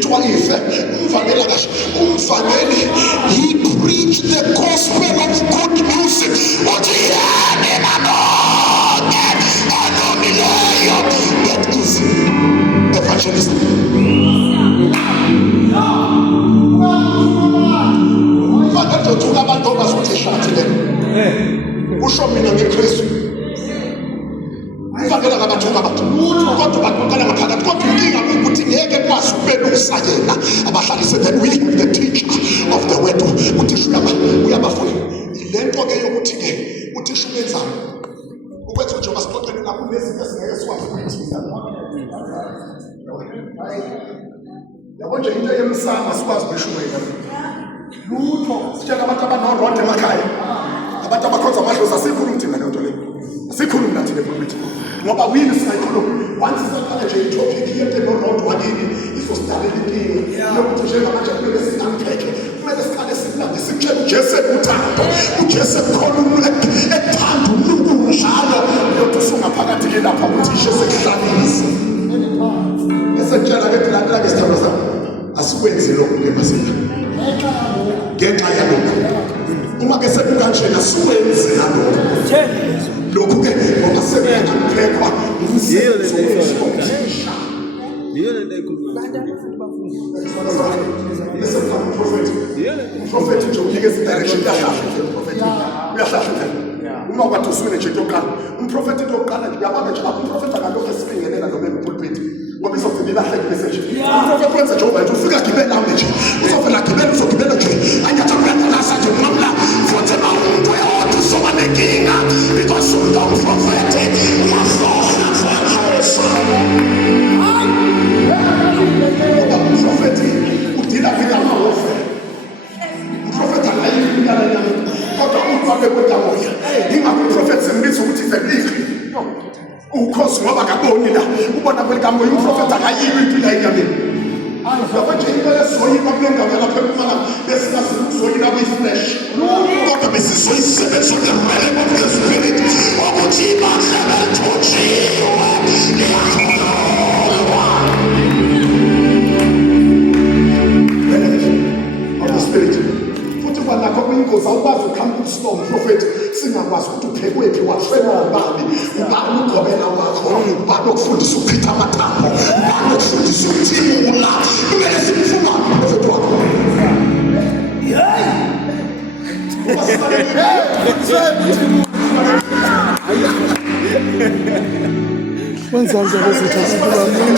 twice. He preached the gospel of good news. What he had in that is evangelism. Usho mina ngeKristu. Ngifakela ngabathuka abantu. Kodwa bakukala ngaphakathi kodwa inkinga ukuthi ngeke kwazi ukubelusa yena abahlalise. Then we have the teacher of the word. Uthisha uyabafuna. Ilento ke yokuthi ke uthisha ubenzani. Ukwenza njengoba sixoxele lapho nezinto esingeke sikwazi ukuyithiza. Yabo nje into yemsama sikwazi ukuyishubeka. Lutho sitshela abantu abanorod emakhaya. Abantu abakhonza amadlozi asikhulumi thina lento le. Asikhulumi nathi le pulpit. Ngoba wini siyayikhuluma. Once saqala nje itopic yento norod wakini izosidalela inkinga. Lokuthi njengamanje kumele sinampheke. Kumele siqale simnandi sikutshela uJesu uthando. Ujesu khona ethanda umuntu njalo. Yothu sungaphakathi ke lapha ukuthi Jesu ekuhlalisa. Esentshela ke thina ke sithando sami. Asikwenzi lokho ke masina. Ngenxa yalokho. Uma ke sekukanjena siwenze nalokho. Lokho ke ngoba sekuyaphekwa umsebenzi wokufundisha. Yiyo le ekhuluma. Prophet nje unikeza direction yahlahla prophet. Uyahlahla. Uma kwathi uswele nje yokuqala. Umprofeti into yokuqala nje uyabona nje umprofeti akalokho esibingelela noma epulpit. Ngoba izovela ilahleke message. Umprofeti kwenza nje ukuthi ufika gibela nje. Uzovela gibela uzogibela nje. Anyathi kwenza lasa nje mamla futhi umuntu oyodwa soba nenkinga because umuntu umprofeti uyafona umprofeti udila vila mawofe. Umprofeti alayibika la kodwa umfake kwedamoya. Ingakho umprofeti sembiza ukuthi izelikhi. Ukhosi ngoba kaboni la ubona kwelikamoya umprofeti akayibi impilo yami. Lapha nje into lesoyika kulengaba lapha emfana besingasizoyika kwi-flesh. Kodwa besizoyisebenza the realm of the spirit. Ukuthi bahlala thotshiwe. Of the spirit. Futhi kwanakho kuyingozi awukwazi ukuhamba ku-storm prophet singakwazi ukuthi uphekwe phi wahlelwa ubani ubani ugobela wakho ubani okufundisa ukuphitha amathambo ubani okufundisa ukuthimula kumele simfuna prophet wakho. Wenza njalo sithatha kuba mini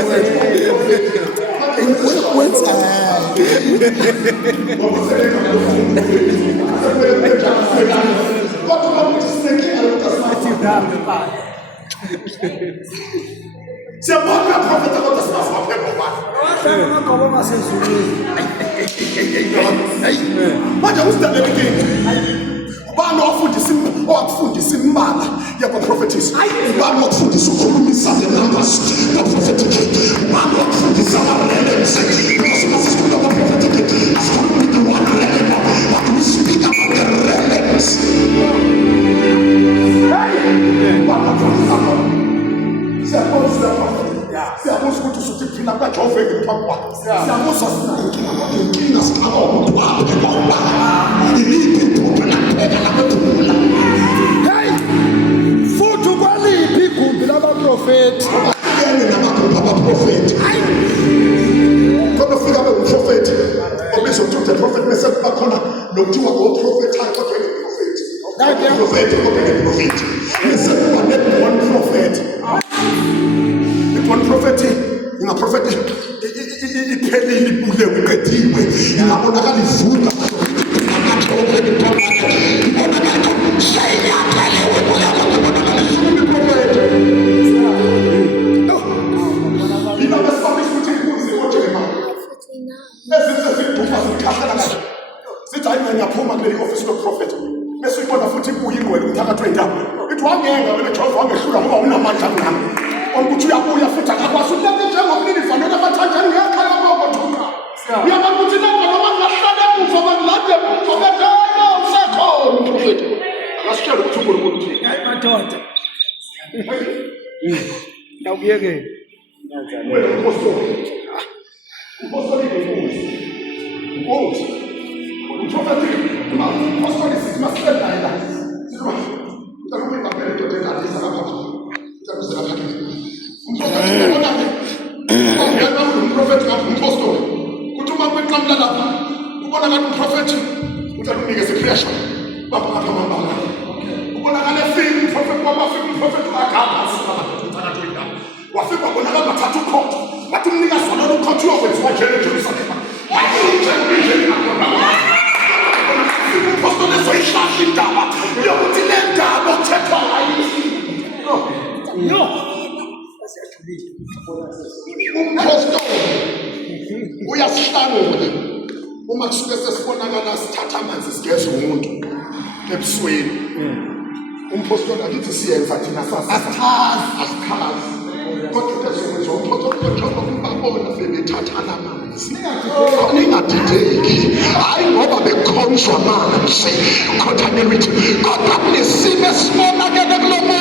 wenza siyabona prophet kodwa singaphepha ubani ngoba masezulwini manje usidalele inkinga ubani owafundisa imibala yakwa-prophetess ubani wakufundisa ukukhulumisa the-numbers ka-prophetic ubani wakufundisa ama-relevance because masifunda kwa-prophetic asikhulumi the one relevant but we speak about the relevance. Siyabuzwa ukuthi usuthi kuphila kukajehova engiphambi kwakhe. Siyabuzwa inkinga siqala umuntu wakhe ngoba iliphi iphupho lapheka labathula. Futhi kwaliphi igumbi labaprofeti. Bakene namagumbi abaprofeti. Kodwa ufika abe umprofeti obizwa ukuthi the-prophet bese kuba khona nokuthiwa ngoprofeti hayi kodwa enguprofeti. Umprofeti kodwa enguprofeti. Bese kuba ne-born prophet. One prophet, in a prophet, iphelile ibule uqediwe ingabonakala ivuka sithi hayi ngiyaphuma kuleli office lo-prophet bese uyibona futhi ibuye ingwele umthakathi wendaba ithi wangenga wena Jehova wangehlula ngoba unamandla ngami ukuthi uyabuya futhi akakwazi ukuletha njengomlili fanele abathanjani ngeqhala kokothuka uyabona ukuthi nabo noma ngahlala emuva bangilandela umprofeti usekhona umprofeti akasitshela ukuthi uNkulunkulu uthini hayi madoda awuyeke umphostoli uyasihlangula uma kusuke sesibonakala sithatha amanzi sigeza umuntu ebusweni. Umpostoli akithi siyenza thina asikhazi kodwa ezokwenza umpostoli njengoba kubabona bebethathana amanzi ningadideki, hayi ngoba bekhonjwa amanzi kodwa nithi kodwa kunesimo esibonakele kulo